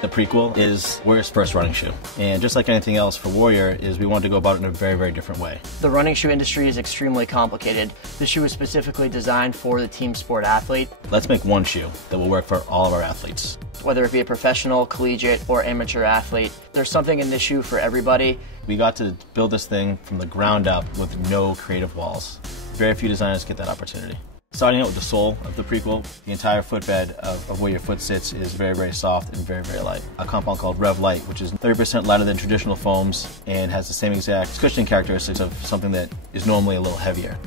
The Prequel is Warrior's first running shoe. And just like anything else for Warrior, is we wanted to go about it in a very, very different way. The running shoe industry is extremely complicated. The shoe is specifically designed for the team sport athlete. Let's make one shoe that will work for all of our athletes. Whether it be a professional, collegiate, or amateur athlete, there's something in this shoe for everybody. We got to build this thing from the ground up with no creative walls. Very few designers get that opportunity. Starting out with the sole of the Prequel, the entire footbed of where your foot sits is very, very soft and very, very light. A compound called Rev Light, which is 30% lighter than traditional foams and has the same exact cushioning characteristics of something that is normally a little heavier.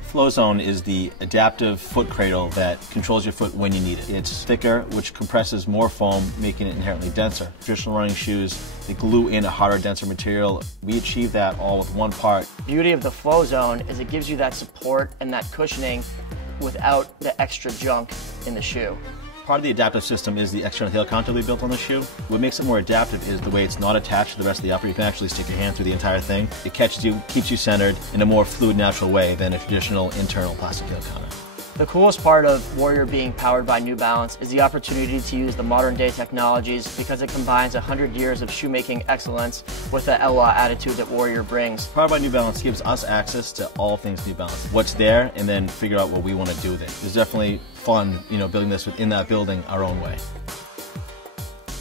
Flow Zone is the adaptive foot cradle that controls your foot when you need it. It's thicker, which compresses more foam, making it inherently denser. Traditional running shoes, they glue in a harder, denser material. We achieve that all with one part. The beauty of the Flow Zone is it gives you that support and that cushioning without the extra junk in the shoe. Part of the adaptive system is the external heel counter we built on the shoe. What makes it more adaptive is the way it's not attached to the rest of the upper. You can actually stick your hand through the entire thing. It catches you, keeps you centered in a more fluid, natural way than a traditional internal plastic heel counter. The coolest part of Warrior being powered by New Balance is the opportunity to use the modern day technologies because it combines 100 years of shoemaking excellence with the outlaw attitude that Warrior brings. Powered by New Balance gives us access to all things New Balance. What's there, and then figure out what we want to do with it. It's definitely fun, building this within that building our own way.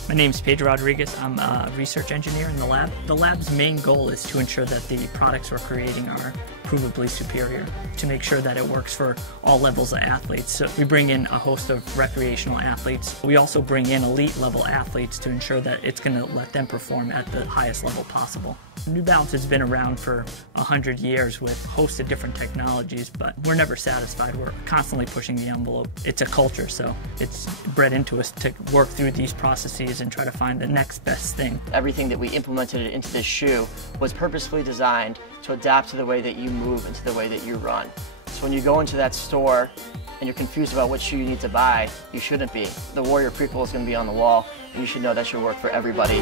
My name is Pedro Rodriguez. I'm a research engineer in the lab. The lab's main goal is to ensure that the products we're creating are provably superior, to make sure that it works for all levels of athletes. So we bring in a host of recreational athletes. We also bring in elite level athletes to ensure that it's going to let them perform at the highest level possible. New Balance has been around for 100 years with a host of different technologies, but we're never satisfied. We're constantly pushing the envelope. It's a culture, so it's bred into us to work through these processes and try to find the next best thing. Everything that we implemented into this shoe was purposefully designed to adapt to the way that you move and to the way that you run. So when you go into that store and you're confused about what shoe you need to buy, you shouldn't be. The Warrior Prequel is going to be on the wall, and you should know that should work for everybody.